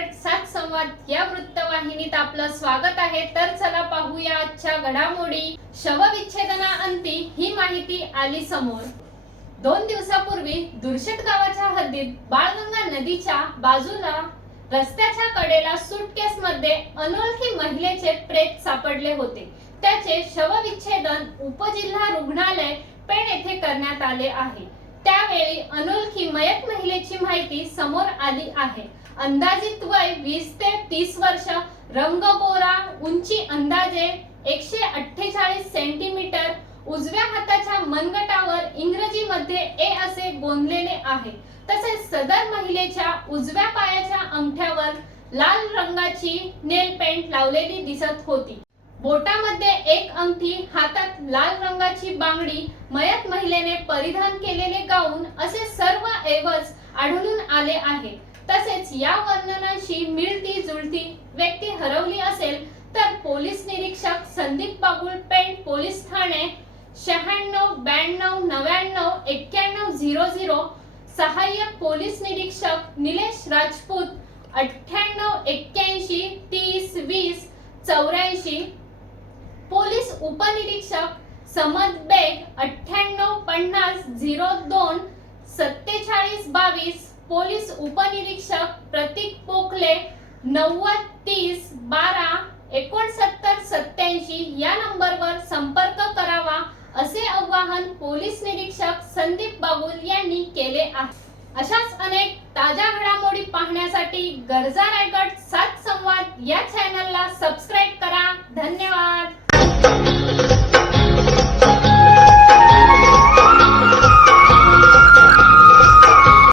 गरजा सात संवाद या वृत्तवाहिनीत आपलं स्वागत आहे. तर चला पाहूया आजच्या घडामोडी. शवविच्छेदना अंती ही माहिती आली समोर. दोन दिवसापूर्वी दुर्शत गावाच्या हद्दीत बाळगंगा नदीच्या बाजूला रस्त्याच्या कडेला सुटकेस मध्ये अनोळखी महिलेचे प्रेत सापडले होते. त्याचे शवविच्छेदन उपजिल्हा रुग्णालय पेण येथे करण्यात आले आहे. त्यावेळी अनोळखी मयत महिलेची माहिती समोर आली आहे. अंदाजित वय वीस ते तीस वर्ष. रंग गोरा उंची अंदाजे एकशे अठ्ठेचाळीस सेंटीमीटर. उजव्या हाताच्या मनगटावर इंग्रजीमध्ये ए असे गोंदलेले आहे. तसेच सदर महिलेच्या उजव्या पायाच्या अंगठ्यावर लाल रंगाची नेल पेंट लावलेली दिसत होती. बोटामध्ये एक अंगठी हातात लाल रंगाची बांगडी मयत महिलेने परिधान केलेले गाऊन असे सर्व ऐवज आढळून आले आहे. तसेच या वर्णनाशी मिळती जुळती व्यक्ती हरवली असेल तर पोलीस निरीक्षक संदीप बाबुल पेंट पोलीस ठाणे शहाण्णव ब्याण्णव नव्याण्णव एक्क्याण्णव झिरो झिरो सहाय्यक पोलीस निरीक्षक निलेश राजपूत अठ्ठ्याण्णव एक्क्याऐंशी तीस वीस चौऱ्याऐंशी पोलीस उपनिरीक्षक समद बेग अठ्ठ्याण्णव पन्नास झिरो दोन सत्तेचाळीस बावीस पोलीस उपनिरीक्षक प्रतीक पोखले नव्वद तीस बारा एकोणसत्तर सत्याऐंशी या नंबरवर संपर्क करावा असे आवाहन पोलीस निरीक्षक संदीप बाबूल यांनी केले आहे. अशाच अनेक ताज्या घडामोडी पाहण्यासाठी गरजा रायगड सात